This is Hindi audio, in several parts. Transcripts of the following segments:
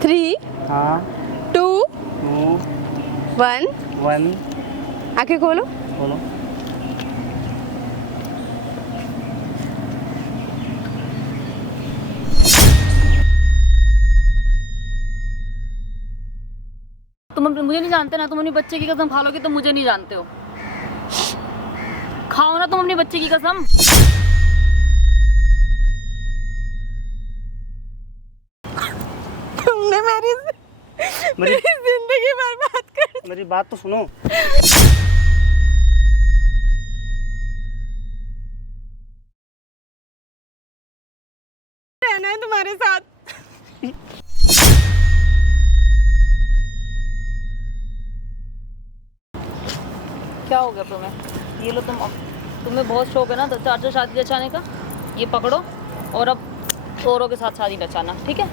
3 हाँ 2 2 1 1 आंखें खोलो। बोलो। तुम मुझे नहीं जानते ना, तुम अपनी बच्चे की कसम खा लोगे तो मुझे नहीं जानते हो। खाओ ना तुम अपनी बच्चे की कसम। तुमने मेरी जिंदगी बर्बाद कर। मेरी बात तो सुनो। रहना है तुम्हारे साथ। क्या हो गया तुम्हें? ये लो तुम्हें बहुत शौक है ना चाचा शादी रचाने का। ये पकड़ो और अब औरों के साथ शादी रचाना, ठीक है?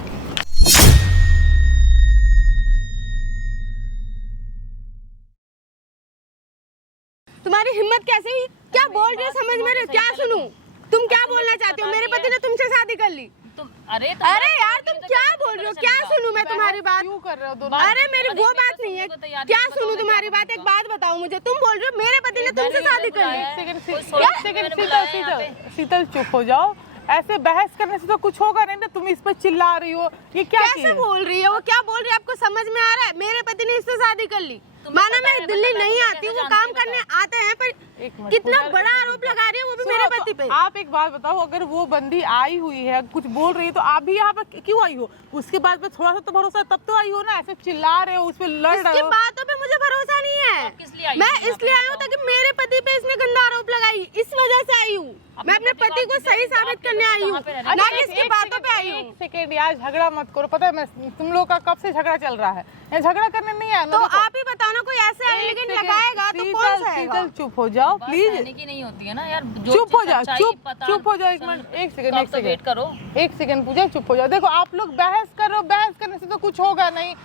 तुम्हारी हिम्मत कैसे हुई? क्या बोल रही हो समझ में रहे हो? क्या सुनूं? तुम क्या बोलना चाहते हो? मेरे पति ने तुमसे शादी कर ली। अरे यार तुम क्या बोल रहे हो? क्या सुनूं मैं तुम्हारी बात? क्यों कर रहे हो दोनों? अरे मेरी वो बात नहीं है। क्या सुनूं तुम्हारी बात? एक बात बताओ मुझे। तुम बोल रहे हो मेरे पति ने तुमसे शादी कर ली। एक सेकंड शीतल चुप हो जाओ। ऐसे बहस करने से तो कुछ होगा नहीं ना। तुम इस पर चिल्ला रही हो, ये क्या कैसे बोल रही है? वो क्या बोल रही है? आपको समझ में आ रहा है? मेरे पति ने इससे शादी कर ली। माना मैं दिल्ली नहीं आती हूँ, वो काम करने आते हैं, पर कितना बड़ा आरोप लगा रही है वो भी मेरे पति पे। आप एक बात बताओ, अगर वो बंदी आई हुई है कुछ बोल रही है तो आप भी यहाँ पर क्यों आई हो? उसके बाद में थोड़ा सा तो भरोसा तब तो आई हो ना। ऐसे चिल्ला रहे हो, उस पर लड़ रहे हो। बातों पे मुझे भरोसा नहीं है। मैं इसलिए आई हूँ ताकि मेरे पति पे इसने गंदा आरोप लगाई, इस वजह से आई हूँ। मैं अपने पति को सही साबित करने आई हूँ, ना कि इसकी बातों पे आई हूँ। एक सेकेंड यार, झगड़ा मत करो। पता है मैं तुम लोग का कब से झगड़ा चल रहा है। झगड़ा करने नहीं आया तो आप ही बताना, कोई ऐसे एलिगेंट लगाएगा तो कौन सा आएगा? चुप हो जाओ प्लीज। की नहीं होती है ना यार। चुप हो जाओ, चुप हो जाओ। एक मिनट, एक सेकंड वेट करो। एक सेकंड पूजा, चुप हो जाओ। देखो आप लोग बहस कर रहे हो, बहस करने से तो कुछ होगा नहीं।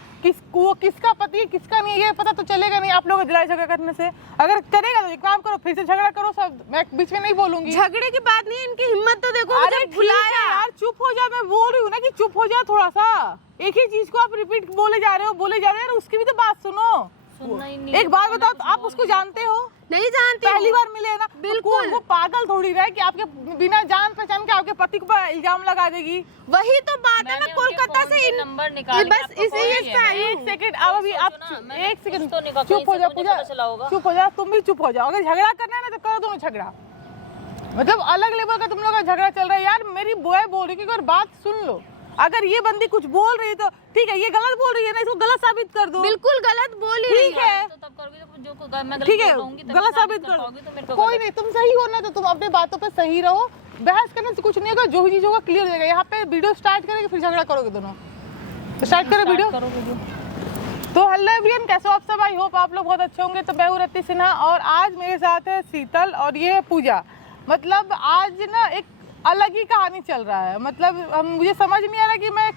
वो किसका पति है किसका नहीं ये पता तो चलेगा नहीं आप लोग लड़ाई झगड़ा करने से। अगर करेगा तो एक काम करो, फिर से झगड़ा करो सब। मैं बीच में नहीं बोलूंगी। झगड़े की बात नहीं है, इनकी हिम्मत तो देखो। अरे बुलाया यार, चुप हो जाओ। मैं बोल रही हूँ ना कि चुप हो जाओ थोड़ा सा। एक ही चीज को आप रिपीट बोले जा रहे हो यार। उसकी भी तो बात सुनो। एक बात बताओ, तो आप उसको जानते हो? नहीं जानती। पहली बार मिले ना। बिल्कुल। वो पागल थोड़ी रहा है कि आपके बिना जान पहचान के आपके पति को इल्जाम लगा देगी। वही तो बात है। मैं कोलकाता से नंबर निकाल बस इसी एक सेकंड, अब अभी आप एक सेकंड तो चुप हो जाओ पूजा, चुप हो जाओ। तुम भी चुप हो जाओ। अगर झगड़ा करना है ना तो करो दोनों झगड़ा। मतलब अलग लेवल का तुम लोग का झगड़ा चल रहा है यार। मेरी बुआ बोल रही है कि बात सुन लो। अगर ये बंदी कुछ बोल रही है तो ठीक है, ये गलत बोल रही है ना, इसको गलत साबित कर दो। बिल्कुल गलत बोल ही रही है। ठीक है, गलत साबित कर दो। कोई नहीं, तुम सही हो ना तो तुम अपने बातों पे सही रहो। बहस करने से कुछ नहीं होगा। जो भी चीज होगा क्लियर हो जाएगा। यहाँ पे वीडियो स्टार्ट करेंगे फिर झगड़ा करोगे दोनों। तो स्टार्ट करो वीडियो। तो हेलो एवरीवन, कैसे हो आप सब? आई होप आप लोग बहुत अच्छे होंगे। तो मैं हूँ रति सिन्हा और आज मेरे साथ है शीतल और ये है पूजा। मतलब आज ना एक अलग ही कहानी चल रहा है। मतलब मुझे समझ नहीं आ रहा कि मैं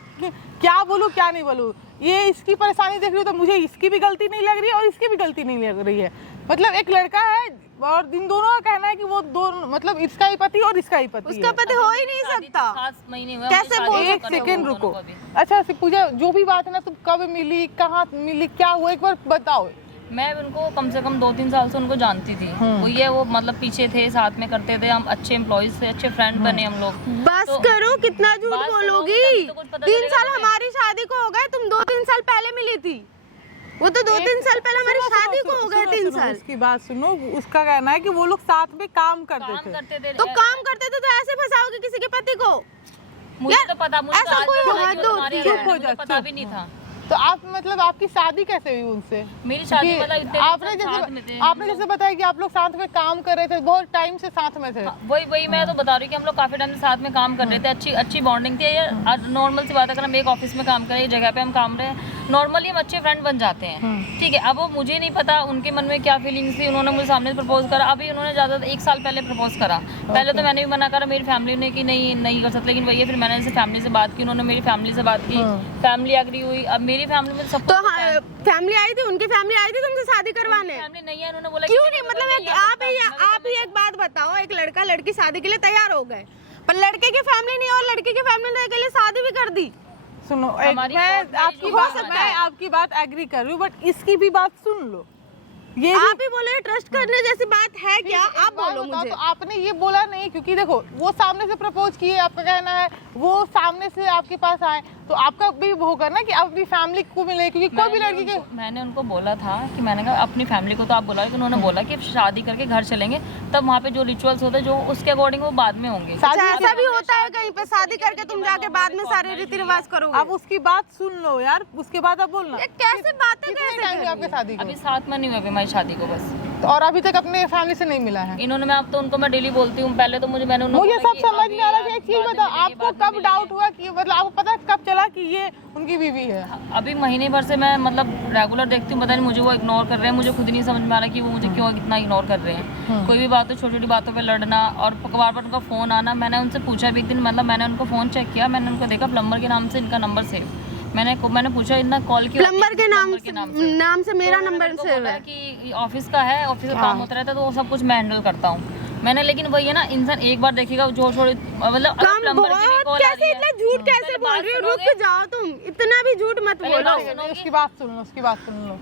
क्या बोलूँ क्या नहीं बोलूँ। ये इसकी परेशानी देख रही हूँ तो मुझे इसकी भी गलती नहीं लग रही है और इसकी भी गलती नहीं लग रही है। मतलब एक लड़का है और इन दोनों का कहना है कि वो दोनों, मतलब इसका ही पति और इसका ही पति उसका पति हो ही नहीं सकता। 7 महीने हुए। कैसे बोल? एक सेकेंड रुको। अच्छा पूजा, जो भी बात है ना, तुम कब मिली, कहाँ मिली, क्या हुआ, एक बार बताओ। मैं उनको कम से कम 2-3 साल से उनको जानती थी। वो मतलब पीछे थे, साथ में करते थे, हम अच्छे एम्प्लॉइज थे, अच्छे फ्रेंड बने हम लोग। बस तो, करो, कितना झूठ बोलोगी? 3 साल हमारी शादी को हो गए, तुम 2-3 साल पहले मिली थी। वो तो 2-3 साल पहले हमारी शादी को हो गए। 3 साल उसकी बात सुनो। उसका कहना है कि वो लोग साथ में काम करते थे। तो काम करते थे तो ऐसे फंसाओगे किसी के पति को? मुझे तो पता, मुझे ऐसा कोई हद होती है? पता भी नहीं था। तो आप मतलब आपकी शादी कैसे हुई उनसे? मेरी शादी मतलब आपने जैसे बताया कि आप लोग साथ में काम कर रहे थे, बहुत टाइम से साथ में थे। वही मैं तो बता रही हूँ कि हम लोग काफी टाइम से साथ में काम कर रहे थे। अच्छी बॉन्डिंग थी। नॉर्मल सी बात है, अगर हम एक ऑफिस में काम कर रहे हैं, जगह पे हम काम रहे हैं, नॉर्मली हम अच्छे फ्रेंड बन जाते हैं। ठीक है, अब वो मुझे नहीं पता उनके मन में क्या फीलिंग्स थी। उन्होंने मुझे सामने प्रपोज करा। अभी उन्होंने ज्यादा 1 साल पहले प्रपोज करा। पहले तो मैंने भी मना करा, मेरी फैमिली ने कि नहीं कर सकते। लेकिन वही फिर मैंने इनसे फैमिली से बात की, उन्होंने मेरी फैमिली से बात की, फैमिली एग्री हुई। अब मेरी फैमिली में सब फैमिली आई थी, उनकी फैमिली आई थी तुमसे शादी करवाने? फैमिली नहीं है, उन्होंने बोला क्यों नहीं? मतलब आप ही एक बात बताओ, एक लड़का लड़की शादी के लिए तैयार हो गए, पर लड़के की फैमिली नहीं और लड़के की फैमिली ने के लिए शादी भी कर दी, सुनो हमारी मैं court marriage आपकी हो बात सकता मैं है। आपकी बात एग्री कर रही हूँ, बट इसकी भी बात सुन लो। ये आप ही बोले ट्रस्ट करने जैसी बात है क्या? आप बोलो मुझे। तो आपने ये बोला नहीं, क्योंकि देखो वो सामने से प्रपोज किए, आपका कहना है वो सामने से आपके पास आए, तो आपका भी होगा ना कि आप अपनी फैमिली को मिले, क्योंकि कोई भी लड़की के मैंने उनको बोला था कि मैंने कहा अपनी फैमिली को तो आप बोला, लेकिन उन्होंने बोला कि शादी करके घर चलेंगे, तब वहाँ पे जो रिचुअल्स होते हैं जो उसके अकॉर्डिंग वो बाद में होंगे। अच्छा, ऐसा भी होता है कहीं पे शादी करके तुम जाके बाद में सारे रीति रिवाज करोगे? आप उसकी बात सुन लो यार, उसके बाद आप बोलना। ये कैसे बातें कितने कैसे टाइम हुआ आपके शादी को? अभी 7 महीने हुए अभी हमारी शादी को बस। तो और अभी तक अपने फैमिली से नहीं मिला है? इन्होंने, मैं अब तो उनको मैं डेली बोलती हूँ, पहले तो मैंने उनको मुझे बोला सब कि समझ अभी में आ रहा है। यार एक चीज बाद में बताओ, मिलेंगे, आपको बाद में कब डाउट मिलेंगे। हुआ कि मतलब आपको पता है कब चला कि ये उनकी बीवी है? अभी महीने भर से मैं मतलब रेगुलर देखती हूँ, पता नहीं मुझे वो इग्नोर कर रहे हैं, मुझे खुद नहीं समझ में आ रहा कि वो मुझे क्यों इतना इग्नोर कर रहे हैं। कोई भी बात हो, छोटी छोटी बातों पे लड़ना, और बार बार उनका फ़ोन आना। मैंने उनसे पूछा भी एक दिन, मतलब मैंने उनको फ़ोन चेक किया, मैंने उनको देखा प्लम्बर के नाम से इनका नंबर सेव। मैंने पूछा इतना कॉल किया प्लम्बर के नाम से मेरा नंबर सेव है कि ऑफिस का है, ऑफिस का काम होता रहता है, तो वो सब कुछ मैं हैंडल करता हूँ। मैंने, लेकिन वही है ना, इंसान एक बार देखेगा जो छोड़, मतलब कम प्लम्बर की भी बहुत कॉल आ कैसे रही इतना है। झूठ कैसे बोल रही हो? रुक जाओ तुम, इतना भी झूठ मत पहले बोलो। बात सुनो। उसकी बात सुन लो, उसकी बात सुन लो।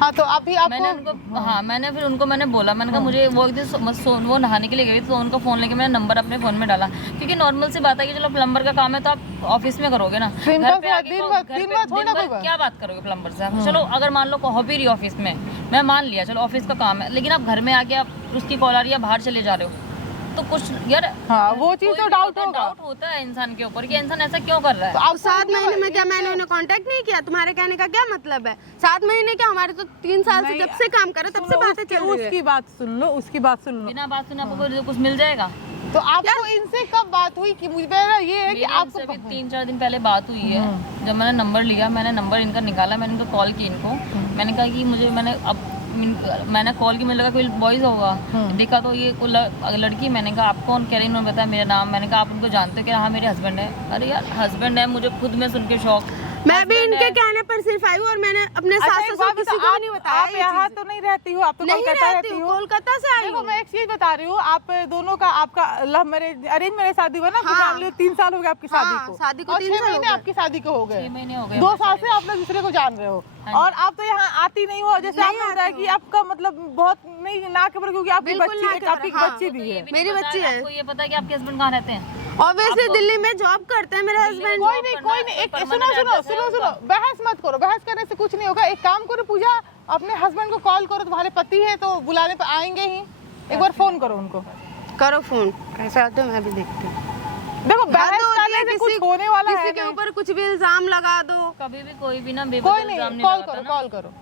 हाँ, तो अभी मैंने आपको उनको, हाँ मैंने फिर उनको मैंने बोला, मैंने कहा मुझे वो एक दिन वो नहाने के लिए गई, तो उनका फ़ोन लेके मैंने नंबर अपने फ़ोन में डाला, क्योंकि नॉर्मल सी बात है कि चलो प्लम्बर का काम है तो आप ऑफिस में करोगे ना, सिंपल घर पे सा आके दिन को- भर- घर दिन पे- भर थोड़ा दिन भर कोई बात। क्या बात करोगे प्लम्बर से? चलो अगर मान लो हो भी रही ऑफिस में, मैं मान लिया चलो ऑफिस का काम है, लेकिन आप घर में आके आप उसकी कॉल आ रही है, बाहर चले जा रहे हो, तो कुछ यार हाँ, वो चीज़ कोई तो भी डाउट होगा। डाउट होता है इंसान के ऊपर कि इंसान ऐसा क्यों कर रहा है। तो आप 7 महीने में क्या मैंने उन्हें कांटेक्ट नहीं किया? तुम्हारे कहने का क्या मतलब है? 7 महीने क्या, हमारे तो 3 साल से नहीं, जब से काम करो तब से बातें चल रही है। उसकी बात सुन लो, उसकी बात सुन लो। बिना बात सुने आपको कुछ मिल जाएगा? तो आपको इनसे कब बात हुई कि मुझे मेरा ये है कि मेरी आपको इनसे भी 3-4 दिन पहले बात हुई है। जब मैंने नंबर लिया, मैंने नंबर इनका निकाला, मैंने इनको कॉल की इनको, मैंने कहा कि मुझे मैंने कॉल की, मुझे लगा कोई बॉयज़ होगा, देखा तो ये कोई लड़की। मैंने कहा आप कौन? कह रही, उन्होंने बताया मेरा नाम। मैंने कहा आप उनको जानते हो? कि हाँ मेरे हस्बैंड है। अरे यार हस्बैंड है, मुझे खुद में सुन के शौक। मैं भी इनके कहने पर सिर्फ आई हूँ और मैंने अपने अच्छा, सास एक ससुर बात किसी बताओ, को भी नहीं बताया आप ये यहाँ चीज़। तो नहीं रहती हो, आप तो नहीं कोलकाता रहती रहती हूँ, हो। कोलकाता से आई देखो हूँ। मैं एक चीज बता रही हूँ, आप दोनों का आपका लव मैरिज अरेंज मैरिज शादी हुआ ना? हाँ। फैमिली 3 साल हो गए आपकी शादी हाँ, को, शादी को और 3 6 साल हो महीने गए। आपकी शादी को हो गए। 6 महीने हो गए 2 साल से आप लोग दूसरे को जान रहे हो, और आप तो यहाँ आती नहीं हो। जैसे नहीं आपने बताया आती कि हूँ। आपका मतलब बहुत नहीं ना के बराबर, क्योंकि आपकी बिल्कुल ना बच्ची के आपकी बराबर, बच्ची हाँ। भी है। मेरी बच्ची है। आपको ये पता है कि आपके हस्बैंड कहाँ रहते हैं? ऑब्वियसली दिल्ली में जॉब करते हैं मेरे हस्बैंड। कोई नहीं, कोई नहीं, एक सुनो सुनो सुनो सुनो, बहस मत करो, बहस करने से कुछ नहीं होगा। एक काम करो पूजा, अपने हस्बैंड को कॉल करो, तुम्हारे पति है तो बुलाने पर आएंगे ही, एक बार फोन करो उनको। करो फोन, कैसा आते मैं भी देखती हूँ। देखो हद बहस होती है करने से कुछ होने वाला है किसी के नहीं। ऊपर कुछ भी इल्जाम लगा दो। कभी भी कोई भी ना कोई बेवजह नहीं, इल्जाम कॉल लगाता करो, ना। कॉल करो।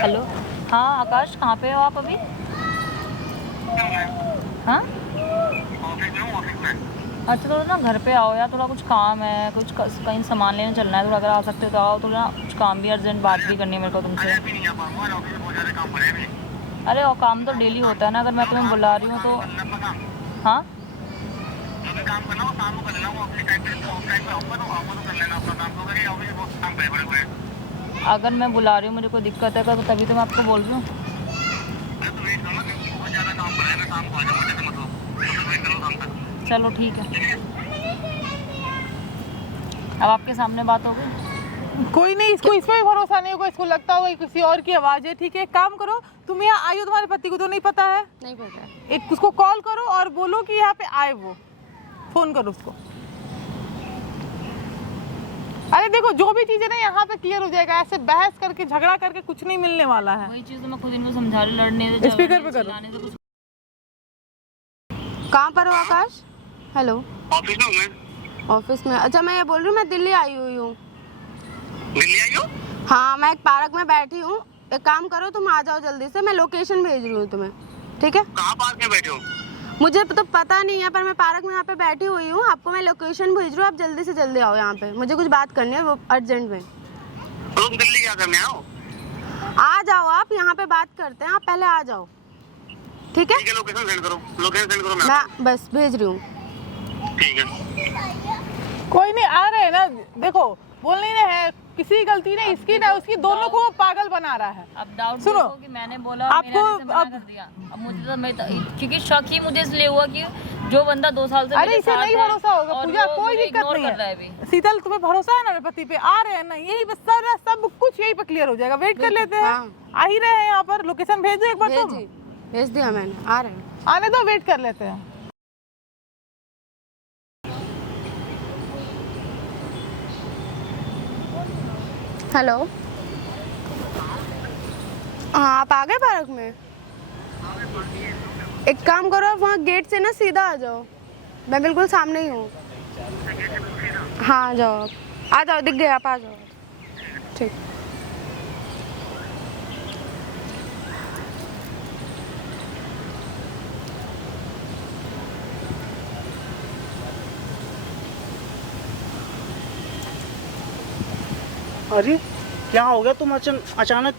हेलो, हाँ आकाश, कहाँ पे हो आप अभी? हाँ अच्छा, थोड़ा ना घर पे आओ यार, थोड़ा कुछ काम है, कुछ कहीं सामान लेने चलना है, थोड़ा अगर आ सकते हो तो आओ। थोड़ा ना कुछ काम भी अर्जेंट, बात भी करनी है मेरे को तुमसे। अरे और काम तो डेली होता है ना, अगर मैं तुम्हें बुला रही हूँ तो। हाँ अगर मैं बुला रही हूँ, मुझे कोई दिक्कत है तो तभी तो मैं आपको बोल रही हूँ। चलो ठीक है, अब आपके सामने बात हो गई। कोई नहीं, इसको इसमें भी भरोसा नहीं होगा, इसको लगता होगा कि किसी और की आवाज है। ठीक है, एक काम करो, तुम यहाँ आई हो, तुम्हारे पति को तो नहीं पता है? नहीं पता। एक उसको कॉल करो और बोलो कि यहाँ पे आए, वो फोन करो उसको। अरे देखो, जो भी चीजें ना यहाँ पे क्लियर हो जाएगा, ऐसे बहस करके झगड़ा करके कुछ नहीं मिलने वाला है। वही चीज़ तो मैं खुद इनको समझा रही, लड़ने से, स्पीकर पे झगड़ने से, करो। चिल्लाने से कुछ। कहाँ पर हो आकाश? हेलो, ऑफिस में हूँ मैं। ऑफिस में? अच्छा, मैं ये बोल रही हूँ मैं दिल्ली आई हुई हूँ। दिल्ली आई हो? हाँ, मैं एक पार्क में बैठी हूँ। एक काम करो, तुम आ जाओ जल्दी से, मैं लोकेशन भेज रही हूँ तुम्हें, ठीक है? कहाँ पार्क में बैठे हो? मुझे तो पता नहीं है, पर मैं पार्क में यहाँ पे बैठी हुई हूँ। आपको मैं लोकेशन भेज रही हूँ, आप जल्दी से जल्दी आओ यहाँ पे, मुझे कुछ बात करनी है वो अर्जेंट में। तो तुम दिल्ली क्या करने आओ? आ जाओ, आप यहाँ पे बात करते हैं, आप पहले आ जाओ, ठीक है? ठीक है, लोकेशन सेंड करो, लोकेशन सेंड करो। मैं बस भेज रही हूँ। ठीक है। कोई नहीं, आ रहे हैं ना। देखो बोल नहीं रहे हैं, किसी की गलती नहीं, इसकी ना उसकी, दोनों को वो पागल बना रहा है। अब डाउट सुनो, देखो कि मैंने बोला आपको मैंने मना अब- कर दिया। अब मुझे तो क्योंकि शक ही मुझे इसलिए हुआ कि जो बंदा 2 साल से अरे मेरे इसे साथ नहीं है भरोसा होगा और पूजा, वो कोई मुझे दिक्कत ignore नहीं कर रहा है है। अभी। शीतल तुम्हें भरोसा है ना मेरे पति पे? आ रहे हैं ना, यही बस सब कुछ यही पे क्लियर हो जाएगा। वेट कर लेते हैं, आ ही रहे हैं यहाँ पर। लोकेशन भेज दो एक बार तुम। भेज दिया मैंने, आ रहे हैं। आने दो, वेट कर लेते हैं। हेलो, हाँ आप आ गए पार्क में? एक काम करो, आप वहाँ गेट से ना सीधा आ जाओ, मैं बिल्कुल सामने ही हूँ। हाँ आ जाओ, आप आ जाओ, दिख गए आप, आ जाओ। ठीक। अरे क्या हो गया, तुम अचानक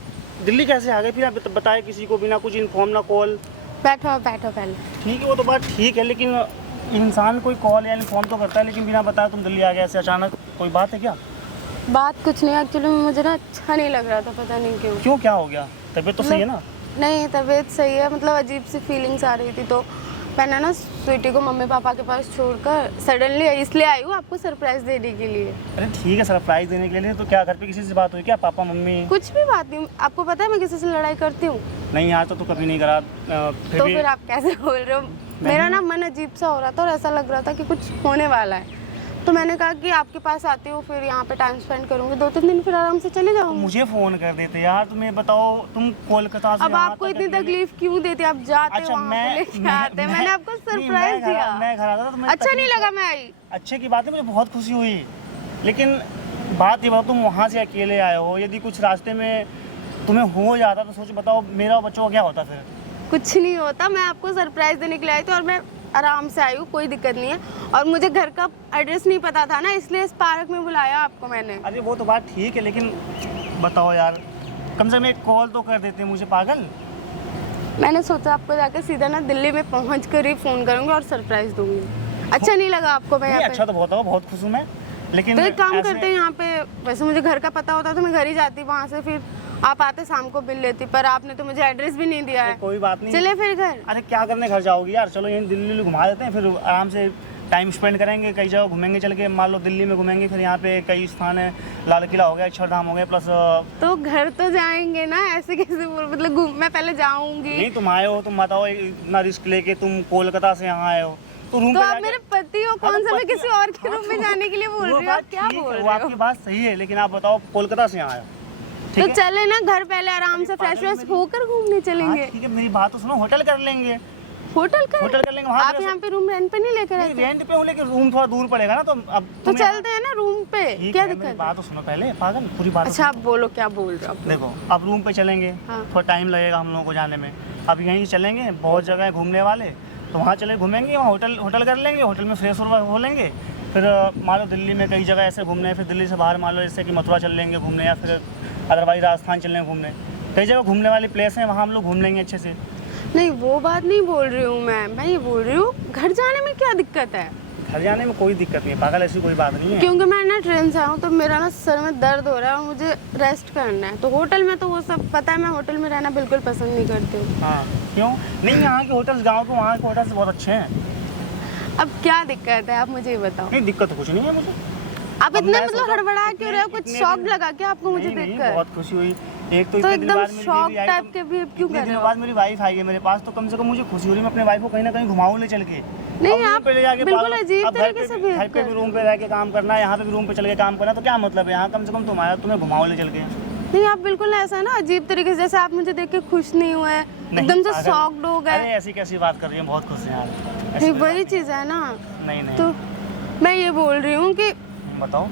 दिल्ली कैसे आ गए? फिर आप बताए किसी को बिना कुछ इन्फॉर्म ना कॉल। बैठो बैठो पहले। ठीक है वो तो बात ठीक है, लेकिन इंसान कोई कॉल या इन्फॉर्म तो करता है, लेकिन बिना बताए तुम दिल्ली आ गए ऐसे अचानक, कोई बात है क्या? बात कुछ नहीं, एक्चुअली मुझे ना अच्छा नहीं लग रहा था, पता नहीं क्यों। क्यों, क्या हो गया? तबीयत तो सही है ना? नहीं, तबीयत सही है, मतलब अजीब सी फीलिंग्स आ रही थी, तो मैंने ना स्वीटी को मम्मी पापा के पास छोड़कर सडनली इसलिए आई हूँ आपको सरप्राइज देने के लिए। अरे ठीक है, सरप्राइज देने के लिए। तो क्या घर पे किसी से बात हुई क्या, पापा मम्मी? कुछ भी बात नहीं, आपको पता है मैं किसी से लड़ाई करती हूँ? नहीं यार, तो कभी नहीं करा। फिर तो भी फिर आप कैसे बोल रहे हो? मेरा ना मन अजीब सा हो रहा था और ऐसा लग रहा था कि कुछ होने वाला है, तो मैंने कहा कि आपके पास आती हूँ, फिर यहाँ पे टाइम स्पेंड करूँगी 2-3 दिन, फिर आराम से चले जाऊँगी। मुझे फोन कर देते यार, तुम्हें बताओ, तुम कोलकाता से अब यहाँ आपको तक इतनी अकेले- तकलीफ क्यों देती? आप जाते अच्छा, वहाँ पे लेके आते, मैं- मैंने आपको नहीं, सरप्राइज दिया। मैं घर आता था तो मैं अच्छा नहीं लगा मैं आई? अच्छे की बात है, मुझे बहुत खुशी हुई, लेकिन बात ये बताओ, तुम वहाँ से अकेले आए हो, यदि कुछ रास्ते में तुम्हें हो जाता तो सोच, बताओ मेरा और बच्चों का क्या होता फिर? कुछ नहीं होता, मैं आपको सरप्राइज देने के लिए आई थी और मैं आराम से आई हूँ, कोई दिक्कत नहीं है। और मुझे घर का एड्रेस नहीं पता था ना, इसलिए इस पार्क में बुलाया आपको मैंने। अरे वो तो बात ठीक है, लेकिन बताओ यार, कम से कम एक कॉल तो कर देते मुझे, पागल। मैंने सोचा आपको जाकर सीधा ना दिल्ली में पहुँच कर ही फ़ोन करूँगी और सरप्राइज दूंगी। अच्छा नहीं लगा आपको मैं नहीं, यहाँ अच्छा पे? तो बहुत खुश हूँ मैं, लेकिन तो एक काम ऐसे- करते हैं यहाँ पे, वैसे मुझे घर का पता होता तो मैं घर ही जाती, वहाँ से फिर आप आते शाम को बिल लेती, पर आपने तो मुझे एड्रेस भी नहीं दिया है। कोई बात नहीं। चले फिर घर। अरे क्या करने घर जाओगी यार, चलो यहीं दिल्ली घुमा देते हैं, फिर आराम से टाइम स्पेंड करेंगे, कई जगह घूमेंगे चल के। मान लो दिल्ली में घूमेंगे, फिर यहाँ पे कई स्थान है, लाल किला हो गया, अक्षरधाम हो गया, प्लस तो घर तो जाएंगे ना, ऐसे कैसे मतलब मैं पहले जाऊंगी। नहीं, तुम आए हो, तुम बताओ इतना रिस्क लेके तुम कोलकाता से यहाँ आए हो, तो रूम तो पे आप जाके- मेरे पति हो, कौन सा मैं किसी और के रूम में जाने के लिए बोल रही हूँ? आप क्या बोल वो रहे हो? आपकी बात सही है, लेकिन आप बताओ कोलकाता से यहाँ आए हो, तो ठीक है? चले ना घर, पहले आराम से फ्रेश व्रेश होकर घूमने हाँ, चलेंगे। ठीक है, मेरी बात तो सुनो, होटल कर लेंगे, होटल होटल कर लेंगे वहाँ आप पे। यहाँ पे रूम रेंट पे नहीं लेकर नहीं, आते? रेंट पे हूँ, लेकिन रूम थोड़ा दूर पड़ेगा ना, तो अब तो तुम्हें- चलते हैं ना रूम पे, ठीक क्या है, मेरी दिक्कत है? बात तो सुनो पहले, पागल, पूरी बात तो अच्छा आप बोलो, क्या बोल रहे हो आप? देखो, अब रूम पे चलेंगे, हाँ। थोड़ा टाइम लगेगा हम लोगों को जाने में। अब यहीं चलेंगे, बहुत जगह है घूमने वाले, तो वहाँ चले घूमेंगे, वहाँ होटल कर लेंगे, होटल में फ्रेश हो लेंगे। फिर मान लो दिल्ली में कई जगह ऐसे घूमने हैं, फिर दिल्ली से बाहर मान लो जैसे कि मथुरा चल लेंगे घूमने, या फिर अदरवाइज राजस्थान चल लेंगे घूमने। कई जगह घूमने वाली प्लेस हैं, वहाँ हम लोग घूम लेंगे अच्छे से। नहीं वो बात नहीं बोल रही हूँ मैं ये बोल रही हूँ घर जाने में क्या दिक्कत है? घर जाने में कोई दिक्कत नहीं है, पागल, ऐसी कोई बात नहीं है। क्योंकि मैं ना ट्रेन से आया हूँ, तो मेरा ना सर में दर्द हो रहा है और मुझे रेस्ट करना है, तो होटल में तो वो सब पता है, मैं होटल में रहना बिल्कुल पसंद नहीं करती हूँ। हाँ, क्यों नहीं? यहाँ के होटल्स, गाँव के वहाँ के होटल्स बहुत अच्छे हैं। अब क्या दिक्कत है आप मुझे ये बताओ? नहीं, दिक्कत तो कुछ नहीं है मुझे। आप अब इतना मैं मतलब सोचा हड़बड़ा क्यों रहे हो? कुछ इतने शॉक दिन- लगा क्या आपको मुझे नहीं, देखकर? बहुत खुशी हुई। एक तो इतने एकदम दिन बाद मेरी शॉक बीवी आई, टाइप तो के भी क्यों इतने कर रहे दिनों हो? बाद मेरी वाइफ आई है मेरे पास, तो कम से कम मुझे खुशी हो रही है। मैं अपने वाइफ को कहीं ना कहीं घुमाऊं ले चल के। नहीं, अब रूम आप पे ले जाके बिल्कुल पागल- अजीब अब घर तरीके पे से भी- behave घर पे कर भी रूम पे रह के काम करना है, यहाँ पे भी रूम पे चल के काम करना है, तो क्या मतलब है? यहाँ कम से कम तुम आया, तुम्हें घुमाऊं ले चल के। नहीं आप बिल्कुल ऐसा ना अजीब तरीके से, जैसे आप मुझे देख के खुश नहीं हुए, एकदम से पागल। शॉक्ड हो अरे गए। ऐसी कैसी बात कर रही है, बहुत खुश है यार। ऐसी नहीं कोई वही बात चीज़ है ना, नहीं। नहीं तो मैं ये बोल रही हूँ कि बताओ।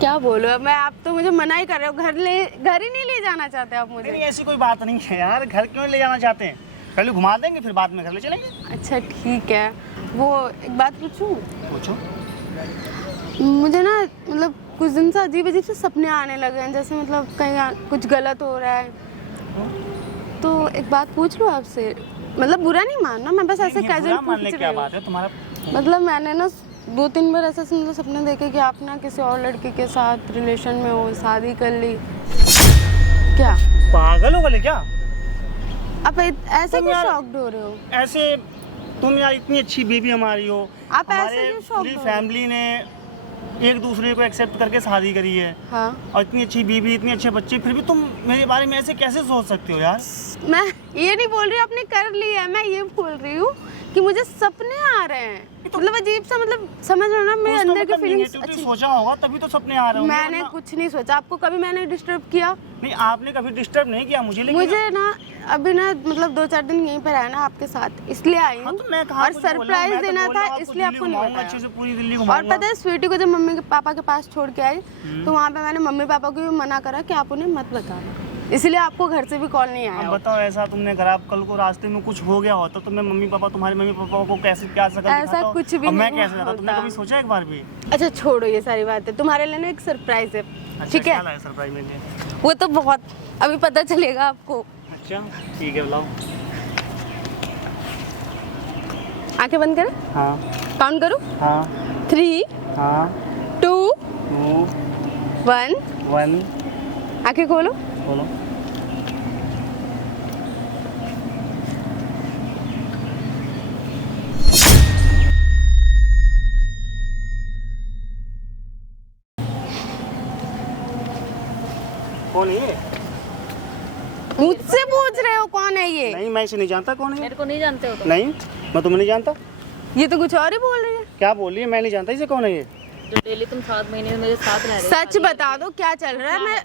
क्या बोलूँ अब मैं, आप तो मुझे मना ही कर रहे हो, घर ही नहीं ले जाना चाहते आप मुझे। नहीं, ऐसी कोई बात नहीं है यार, घर क्यों ले जाना चाहते हैं? पहले घुमा देंगे, फिर बाद में घर ले चलेंगे। अच्छा ठीक है, वो एक बात पूछूं? पूछो। मुझे ना मतलब कुछ दिन से अजीब अजीब से सपने आने लगे हैं, जैसे मतलब कहीं कुछ गलत हो रहा है, तो एक बात पूछ लूं आपसे? मतलब बुरा नहीं मानना, मैं बस ऐसे नहीं, कैजुअल बुरा मानने पूछ क्या रही हूँ। बात है तुम्हारा? मतलब मैंने ना 2-3 बार ऐसा मतलब सपने देखे कि आप ना किसी और लड़के के साथ रिलेशन में हो, शादी कर ली। क्या पागल हो गए क्या? आप ऐसे तुम क्यों यार- शॉक्ड हो रहे हो? ऐसे तुम यार इतनी अच्छी बीवी हमारी हो, आप ऐसे हमारे क्यों shocked पूरी हो? फैमिली ने एक दूसरे को एक्सेप्ट करके शादी करी है, हाँ, और इतनी अच्छी बीवी, इतने अच्छे बच्चे, फिर भी तुम मेरे बारे में ऐसे कैसे सोच सकते हो यार? मैं ये नहीं बोल रही हूँ आपने कर लिया है, मैं ये बोल रही हूँ कि मुझे सपने आ रहे हैं, मतलब अजीब सा, मतलब समझ रहे हो ना, मेरे अंदर की फीलिंग्स नेगेटिव अच्छी। सोचा होगा तभी तो सपने आ रहे होंगे, मैंने वरना- कुछ नहीं सोचा, आपको कभी मैंने डिस्टर्ब किया? नहीं, आपने कभी डिस्टर्ब नहीं किया मुझे, लेकिन मुझे ना अभी ना मतलब 2-4 दिन यहीं पर रहना आपके साथ, इसलिए आई हाँ, हूँ, तो मैं कहाँ और कुछ बोल रहा हूँ, सरप्राइज मैं तो देना बोल रहा था, हूँ, इसलिए आपको नहीं घुमाऊंगा, बताया। अच्छे से पूरी दिल्ली और घुमाऊंगा। पता है स्वीटी को जब मम्मी के पापा के पास छोड़ के आई तो वहाँ पे मैंने मम्मी पापा को भी मना करा कि आप उन्हें मत बताना, इसलिए आपको घर से भी कॉल नहीं आया। अब बताओ, ऐसा तुमने करा, कल को रास्ते में कुछ हो गया होता तो मैं मम्मी पापा, तुम्हारे मम्मी पापा को कैसे क्या शक्ल ऐसा दिखाता हूँ? कुछ भी अब मैं नहीं कैसे रहता? तुमने होता। कभी सोचा एक बार भी? अच्छा छोड़ो ये सारी बातें, तुम्हारे लिए ना एक सरप्राइज है, ठीक है? क्या लाया सरप्राइज में? वो तो बहुत अभी पता चलेगा आपको। अच्छा ठीक है, बुलाओ। आंखें बंद करें, हाँ काउंट करूं? हाँ 3 हाँ 2 2 1, 1 आंखें खोलो। बोलो। कौन है ये? मुझसे पूछ रहे हो कौन है ये? नहीं, मैं इसे नहीं जानता। कौन है? मेरे को नहीं जानते हो तो? नहीं, मैं तुम्हें नहीं जानता। ये तो कुछ और ही बोल रही है। क्या बोल रही है? मैं नहीं जानता इसे। कौन है ये? जो डेली तुम 7 महीने मेरे साथ रह रहे हो। सच बता दो क्या चल रहा है। मैं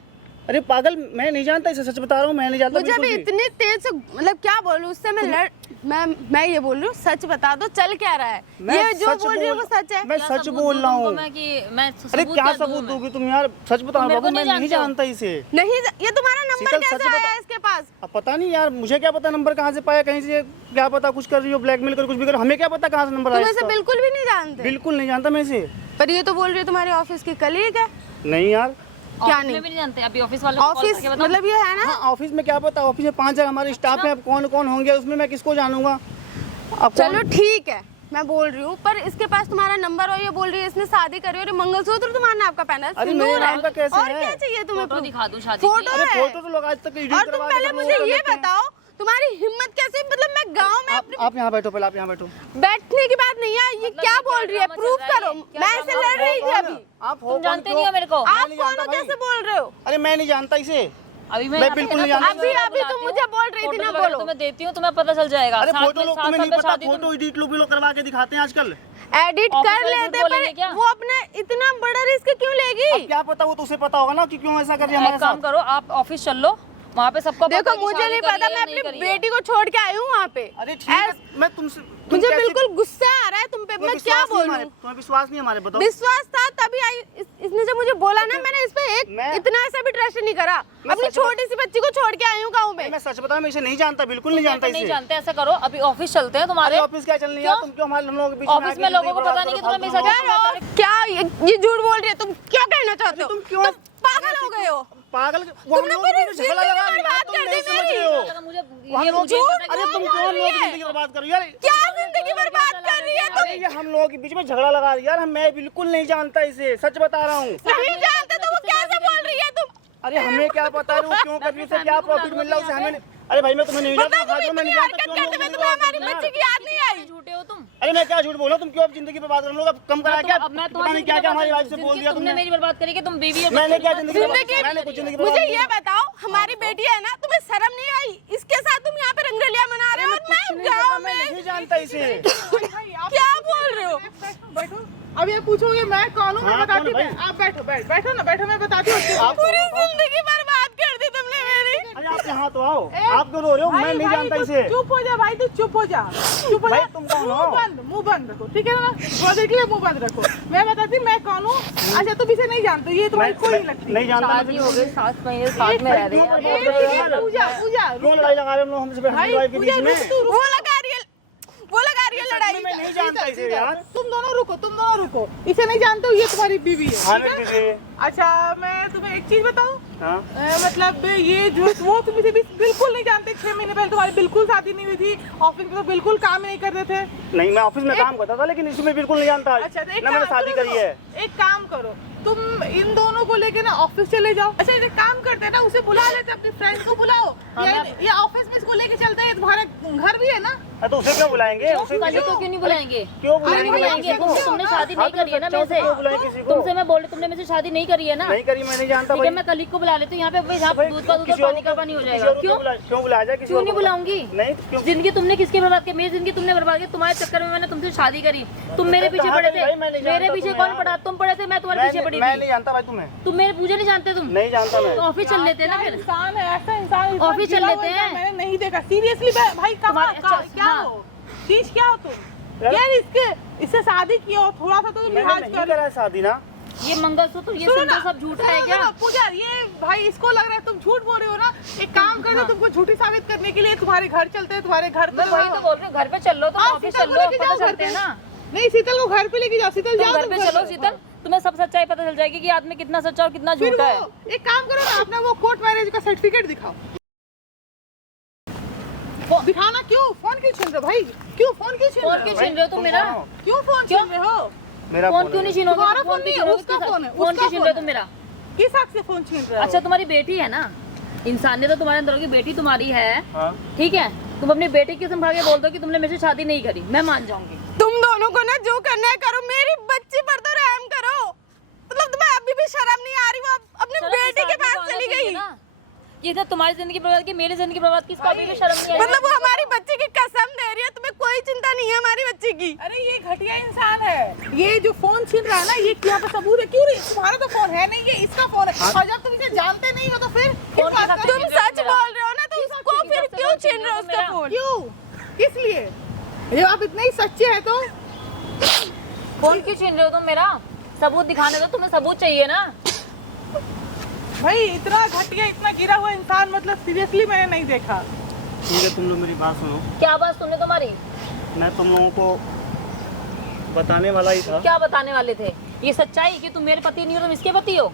अरे पागल, मैं नहीं जानता इसे, सच बता रहा हूँ, मैं नहीं जानता मुझे अभी बिल्कुल भी। इतनी तेज से मतलब क्या बोलूं, उससे मैं ये बोल रही हूँ, सच बता दो चल क्या रहा है। मैं ये जो सच बोल रही हूँ वो सच है। मैं क्या सच सबूत बोल दूं रहा तुमको हूँ। मैं कि मैं अरे सबूत क्या दूं सबूत मैं? दोगी तुम यार? सच बताओ मेरे को बाबू, मैं नहीं नहीं जानते हो। जानता इसे। नहीं ये तुम्हारा नंबर शीतल, सच कैसे आया बता- है इसके पास? अब पता नहीं यार, मुझे क्या पता नंबर कहाँ से पाया, कहीं से क्या पता कुछ कर रही हो, ब्लैकमेल कर कुछ भी कर, हमें क्या पता कहाँ से नंबर तुम आया इसे इसका? बिल्कुल भी नहीं जानते। बिल्कुल नहीं जानता मैं इसे। पर ये तो बोल रही है तुम्हारे ऑफिस की कलीग है। नहीं यार। क्या ऑफिस नहीं? में भी नहीं जानते। अभी ऑफिस वालों को कॉल ऑफिस करके बताओ। मतलब ये है ना। हाँ, ऑफिस में क्या पता, ऑफिस में 5 जगह हमारे स्टाफ है, अब कौन कौन होंगे उसमें मैं किसको जानूंगा? अब चलो ठीक है, मैं बोल रही हूँ, पर इसके पास तुम्हारा नंबर और ये बोल रही है इसने शादी करी और ये मंगलसूत्र तुम्हारा नाम का पहना है, अरे सिंदूर मेरे है। नाम का कैसे और है? क्या चाहिए तुम्हें? Photo proof? दिखा दूं शादी फोटो की? अरे है। फोटो तो लोग आज तक एडिट और तुम करवा के पहले अपलोड मुझे कर ये देते हैं। बताओ, तुम्हारी हिम्मत कैसे, मतलब मैं गांव में अपनी आप यहाँ बैठो, पहले आप यहाँ बैठो। बैठने की बात नहीं है, ये मतलब क्या ये बोल क्या रही है? ड्रामा प्रूफ चल रहा है? करो। क्या मैं ड्रामा इसे लड़ रही थी अभी। आप हो तुम कौन, जानते क्यों? नहीं हो मेरे को। आप नहीं कौन जानता हो? भाई। कैसे बोल रहे हो? अरे मैं नहीं जानता इसे। अभी मैं यहाँ पे बिल्कुल ना नहीं जानता। अभी अभी तुम मुझे बोल रही थी फोटो ना, वगैरह बोलो। तो मैं देती हूँ, तुम्हें पता चल जाएगा। अरे साथ फोटो में लोग साथ तुम्हें साथ नहीं में पता, शादी तो- फोटो एडिट लोग भी लोग करवा के दिखाते हैं आजकल। एडिट ऑफिस कर में झूठ लेते, बोलेंगे क्या? पर वो अपने इतना बड़ा रिस्क क्यों लेगी? अब क्या पता, वो तो उसे पता होगा ना कि क्यों ऐसा कर रही है एक हमारे काम साथ। करो, आप ऑफिस चल लो, वहाँ पे सबको पता देखो है कि मुझे शादी नहीं करी पता, है मैं या नहीं अपनी करी है। बेटी को छोड़ के आई हूँ वहाँ पे। अरे ठीक है, मैं तुमसे मुझे बिल्कुल गुस्सा आ रहा है तुम पे, मैं क्या बोलूं? तुम्हें विश्वास नहीं हमारे, बताओ। विश्वास था तभी आई। इसने जब मुझे बोला ना, मैंने इस पे मैं- इतना ऐसा भी ट्रस्ट नहीं करा। मैं अपनी सच छोटी सी बच्ची को छोड़ के आई हूँ गाँव में। मैं सच बताऊं, मैं इसे नहीं जानता, बिल्कुल नहीं जानता नहीं इसे। जानते, ऐसा करो अभी ऑफिस चलते हैं तुम्हारे। अरे ऑफिस क्या चलनी है? क्यों? तुम क्यों हमारे हम लोगों के बीच ऑफिस आके में लोगों को जिंदगी पता बर्बाद नहीं कि करो, तुम्हें फालतू मेरे साथ लोगों क्या ये झूठ बोल रही है? तुम क्या कहना चाहते हो? तुम क्यों- तुम पागल हो गए हो? को- पागल, वो हम तुमने लोग पूरी की झगड़ा लगा जिंदगी रही है, बर्बाद तुम कर नहीं दी समझ मेरी। रहे हो। अगर मुझे वो हम ये लोग मुझे झूठ- पता है अरे कि तुम वो क्यों हम बोल लोग रही की है? जिंदगी बर्बाद करो यार? क्या जिंदगी बर्बाद कर रही है अरे तुम? ये हम लोगों के बीच में झगड़ा लगा रही है यार, मैं बिल्कुल नहीं जानता इसे, सच बता रहा हूँ। नहीं जानते तो वो कैसे बोल रही है तुम? अरे हमें क्या पता है वो क्यों कर रही है, उसे क्या प्रॉफिट मिल रहा है उसे, हमें नहीं- अरे भाई मैं तुम्हें नहीं जानता, बताओ तुम मैं नहीं इतनी जानता हरकत क्यों हम करते लोग हुए जिंदगी तुम्हें बर्बाद हमारी कर रहे हैं बच्ची यार? की याद नहीं आई? झूठे हो तुम। अरे मैं क्या झूठ बोल रहा हूँ, तुम क्यों अब जिंदगी बर्बाद कर रहे हो? लोग अब कम करा क्या? अब मैं पता नहीं क्या क्या हमारी वाइफ से बोल दिया तुमने तुमने। मेरी बर्बाद करी कि तुम बीवी और मैंने क्या बच्चों की जिंदगी बात- मैंने कुछ जिंदगी बर्बाद मुझे नहीं ये की। बताओ, हमारी बेटी है ना, तुम्हें शर्म नहीं आई? इसके साथ तुम यहाँ पे रंगरलिया मना रहे हो और कुछ मैं नहीं गाँव करता, मैं में नहीं जानता इसे। क्या बोल रहे हो? बैठो। अब ये पूछोगे मैं कौन हूँ, मैं हाँ, बताती कौन हूँ। भाई? आप बैठो, बैठो ना, बैठो, मैं बताती हूँ। पूरी जिंदगी बर्बाद कर दी तुमने मेरी। अरे आप यहाँ तो आओ, आप क्यों रो रहे हो? मैं नहीं जानता इसे। चुप हो जा भाई, तू चुप हो जा, चुप हो भाई, जा। तुम कौन हो? मुंह बंद रखो, ठीक है ना? बोलने के लिए मुंह बंद रखो। मैं बताती मैं कौन हूँ। अच्छा तुम इसे नहीं जानते, ये तुम्हारी कोई नहीं लगती। नहीं जानता मैं शादी हो गई, 7 महीने साथ में रह रही है। पूजा पूजा क्यों लड़ाई लगा रहे हो हम लोग हमसे भाई, वाइफ के बीच पूजा, में? रुक तू, रुक। वो लगा रही है लड़ाई। मैं नहीं जानता इसे यार। तुम दोनों रुको, इसे नहीं जानते हो, ये तुम्हारी बीवी है, हाँ ठीक मैं है? किसे अच्छा मैं तुम्हें एक चीज बताऊं, हाँ मतलब ये जो वो तुम इसे बिल्कुल नहीं जानते, 6 महीने पहले तुम्हारी बिल्कुल शादी नहीं हुई थी, ऑफिस में तो बिल्कुल काम नहीं कर रहे थे। नहीं, मैं ऑफिस में काम करता था, लेकिन इसमें बिल्कुल नहीं जानता। अच्छा तो ना मैंने शादी करी है। एक काम करो, तुम इन दोनों को लेके ना ऑफिस चले जाओ। अच्छा एक काम करते हैं ना, उसे बुला लेते, अपनी फ्रेंड को बुलाओ, या ऑफिस में इसको लेके चलते हैं, तुम्हारा घर भी है ना। तो उसे क्यों बुलाएंगे? उसे कल को क्यों नहीं बुलाएंगे? क्यों बुलाएंगे? तुमने शादी नहीं करी है ना मेरे से, तुमसे मैं बोल रही, तुमने मेरे से शादी नहीं करी है ना। नहीं करी, मैं नहीं जानता। ठीक है, मैं कल को बुला लेती हूँ, यहाँ पे दूध का पानी का पानी हो जाएगा। क्यों बुलाया जाए? क्यों नहीं बुलाऊंगी? नहीं, क्यों? जिंदगी तुमने किसकी बर्बाद की? मेरी जिंदगी तुमने बर्बाद की, तुम्हारे चक्कर में मैंने तुमसे शादी करी। तुम मेरे पीछे पड़े थे, मेरे पीछे कौन पड़ा? तुम पड़े थे, मैं तुम्हारे पीछे पड़ी मैं थी। नहीं जानता भाई तुम्हें। तुम मेरे मुझे नहीं जानते, तुम नहीं जानता मैं। तो ऑफिस चल लेते हैं ना फिर। इंसान है, ऐसा इंसान ऑफिस चल लेते हैं। मैंने नहीं देखा सीरियसली भाई। क्या हो चीज, क्या हो तुम यार? इससे शादी किया हो, थोड़ा सा तो लिहाज नहीं कर। करा है शादी ना। ये मंगलसूत्र, ये सिंदूर सब झूठा है क्या? पूजा, ये भाई इसको लग रहा है तुम झूठ बोल रहे हो ना। एक काम करो, तुमको झूठी साबित करने के लिए तुम्हारे घर चलते हैं, तुम्हारे घर मैं वही तो बोल रही हूँ, घर पे चल लो, तुम ऑफिस चल लो, पता चलते हैं ना। नहीं, शीतल को घर पे लेके जाओ। शीतल जाओ, घर पे चलो शीतल, तुम्हें सब सच्चाई पता चल जाएगी कि आदमी कितना सच्चा और कितना फिर झूठा है। एक काम करो ना, अपना वो कोर्ट मैरिज का सर्टिफिकेट दिखाओ। दिखाना। क्यों फोन क्यों छीन रहे हो भाई? क्यों फोन क्यों छीन फोन रहे क्यों हो? छीन रहे हो तुम मेरा? क्यों फोन छीन रहे हो? मेरा फोन क्यों नहीं छीनोगे? तुम्हारा फोन फोन नहीं है, क्यों उसका फोन है, फोन उसका क्यों छीन रहे हो फोन तुम मेरा? किस हक से फोन छीन रहे हो? अच्छा तुम्हारी बेटी है ना, इंसानियत तो तुम्हारे अंदर होगी, बेटी तुम्हारी है, हाँ। ठीक है, तुम अपनी बेटी की कसम खा के बोल दो कि तुमने मेरे से शादी नहीं करी, मैं मान जाऊंगी। तुम दोनों को ना जो करना है करो, मेरी बच्ची पर तो रहम करो। मतलब तुम्हें अभी भी शर्म नहीं आ रही? वो अपनी बेटी के पास चली गई। ये तो तुम्हारी जिंदगी बर्बाद की, मेरी जिंदगी बर्बाद की, इसका अभी भी शर्म नहीं आई। मतलब वो हमारी बच्ची की कसम दे रही है, तुम्हें कोई चिंता नहीं है हमारी बच्ची की। अरे ये घटिया इंसान है। ये जो फोन छीन रहा है ना, ये क्या पे सबूत है? क्यों नहीं? तुम्हारा तो फोन है नहीं, ये इसका फोन है। और जब तुम इसे जानते नहीं हो तो फिर किस बात का? तुम सच बोल रहे हो ना, तो उसको फिर क्यों छीन रहे हो उसका फोन? क्यों? किस लिए? ये आप इतने ही सच्चे हैं तो फोन क्यों छीन रहे हो तुम मेरा? सबूत दिखाने दो, तुम्हें सबूत चाहिए ना। भाई इतना घटिया, इतना गिरा हुआ इंसान, मतलब सीरियसली मैंने नहीं देखा। ठीक है, तुम लोग मेरी बात सुनो। क्या बात सुनने तुम्हारी? मैं तुम लोगों को बताने वाला ही था। क्या बताने वाले थे? ये सच्चाई कि तुम मेरे पति नहीं हो, तुम इसके पति हो।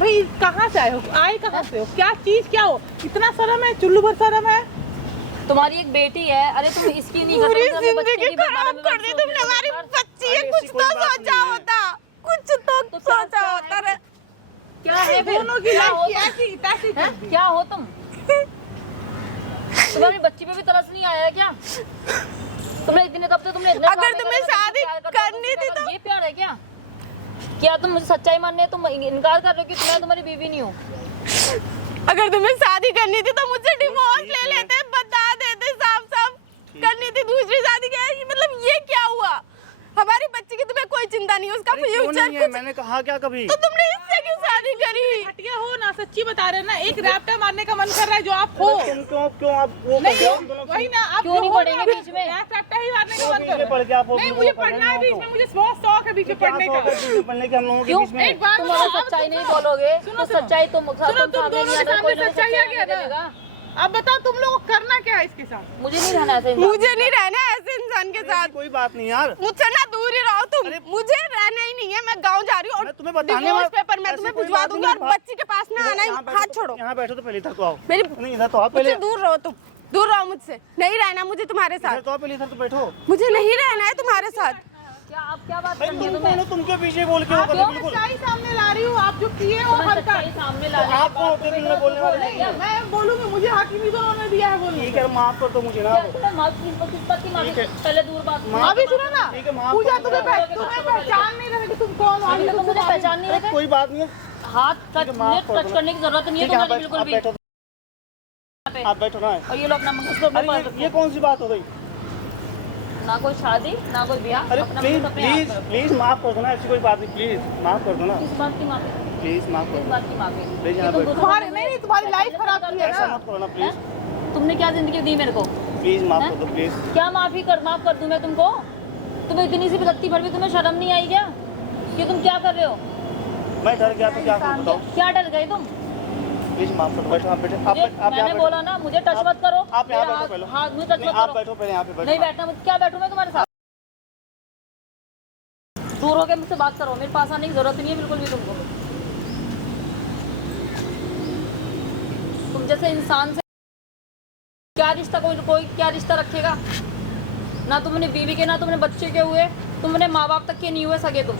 भाई कहाँ से आए हो? आए कहाँ से हो? क्या चीज, क्या हो? इतना शर्म है, चुल्लू भर शर्म है। तुम्हारी एक बेटी है, अरे तुम इसकी नहीं कर पूरी रहे हो, अपने बच्चे जिंदगी की भी खराब कर दी तुमने। हमारी बच्ची है, कुछ तो सोचा होता, कुछ तो सोचा होता रे। क्या है फिर? दोनों की क्या हो लाइफ ऐसी हैं? क्या हो तुम? तुम्हारी बच्ची पे भी तरस नहीं आया क्या? तुमने इतने कब से तुमने इतना अगर तुम्हें शादी करनी थी तो ये प्यार है क्या? क्या तुम मुझे सच्चाई मानने तुम इनकार कर रहे हो कि मैं तुम्हारी बीवी नहीं हूँ? अगर तुम्हें शादी करनी थी तो मुझसे डिवोर्स ले लेते, बता देते साफ साफ। करनी थी दूसरी शादी, क्या है? मतलब ये क्या हुआ? हमारी बच्ची की तुम्हें कोई चिंता नहीं है, उसका फ्यूचर कुछ। मैंने कहा क्या कभी? तो तुमने इससे क्यों शादी करी? घटिया हो ना, सच्ची बता रहे हैं ना। एक रैप्टर मारने का मन कर रहा है जो आप हो। तुम क्यों आप वो नहीं, कर रहे हो? वही ना, आप क्यों नहीं हो पढ़ेंगे ना, बीच में? रैप्टर ही मारने का मन कर बीच में पढ़ के रहा आप है। नहीं, मुझे पढ़ना है बीच में, मुझे बहुत शौक है बीच में पढ़ने का। पढ़ने के हम लोगों के क्यों? बीच में एक बात तुम बताओ, अगर सच्चाई नहीं बोलोगे तो सच्चाई तुम सुनो, तुम दोनों के सामने सच्चाई आ गया ना। अब बताओ तुम लोगों को करना क्या है इसके साथ? मुझे नहीं रहना ऐसे। मुझे नहीं रहना है ऐसे इंसान के साथ। कोई बात नहीं यार, मुझसे ना दूर ही रहो तुम। मुझे रहना ही नहीं है, मैं गांव जा रही हूँ मैं तुम्हें बताने डिवोर्स वाला- पेपर मैं ऐसी तुम्हें कोई भिजवा बात दूंगी। नहीं और है। बच्ची के पास ना आना ही, हाथ छोड़ो। यहाँ बैठो तो पहले इधर तो आओ। मेरी नहीं, इधर तो आओ मुझसे पहले। दूर रहो तुम, दूर रहो मुझसे। नहीं रहना मुझे तुम्हारे इधर साथ, तो आओ पहले, इधर तो बैठो। मुझे नहीं रहना है तुम्हारे साथ। क्या आप क्या बात भाई करनी है तुम तुम्हें? कौन हो? तुम क्यों पीछे बोल के वो कर रहे हो? बिल्कुल सच्चाई सामने ला रही हूँ, आप जो किए वो तुम्हें हल्का। सच्चाई सामने ला आप कौन होते हो इनमें बोलने वाले? मैं बोलूंगी, मुझे हक ही नहीं दोनों ने दिया है बोलने ठीक है, माफ कर दो मुझे ना। किस बात की माफी? पहले दूर बात का। अभी सुनो ना, ठीक है, माफ पूजा कर तुम्हें पहचान नहीं रहे कि तुम कौन हो। अभी तक मुझे पहचान नहीं रहे। कोई बात नहीं है, हाथ टच करने की जरूरत नहीं है ठीक है, तुम्हारी बिल्कुल आप भी। बैठो, आप बैठो ना। और ये लो अपना मंगलसूत्र अपने पास अरे रखो। ये कौन सी बात हो गई? ना कोई शादी ना कोई ब्याह, अरे अपना प्लीज मंगलसूत्र अपने हाथ प्लीज में रखो। प्लीज माफ कर दो ना, ऐसी कोई बात नहीं, प्लीज माफ कर दो ना, किस बात की माफी? प्लीज माफ कर किस दो। बात की माफी? प्लीज यहाँ तुम बैठो। तुम्हारी नहीं, तुम्हारी लाइफ खराब की है ऐसा ना। मत करो ना प्लीज, तुमने क्या जिंदगी दी मेरे को? प्लीज माफ कर दो प्लीज। क्या माफ कर दूं मैं तुमको? तुम्हें इतनी सी रत्ती भर भी तुम्हें शर्म नहीं आई क्या? कि तुम क्या कर रहे हो? मैं डर गया तो क्या करूं बताओ? क्या डर गए तुम? प्लीज माफ कर दो, बैठो आप बैठो। आप मैंने यहाँ बोला ना मुझे टच मत करो। आप यहाँ मेरा बैठो पहले। हाथ मुझे टच नहीं, मत आप करो। बैठो पहले, यहाँ पे बैठो। नहीं बैठना, मुझे क्या बैठूं मैं तुम्हारे साथ? दूर होकर मुझसे बात करो, मेरे पास आने की जरूरत नहीं है बिल्कुल भी तुमको। जैसे इंसान से क्या रिश्ता, कोई क्या रिश्ता रखेगा? ना तुम अपनी बीवी के, ना तुम अपने बच्चे के हुए, तुम अपने माँ बाप तक के नहीं हुए सगे तुम।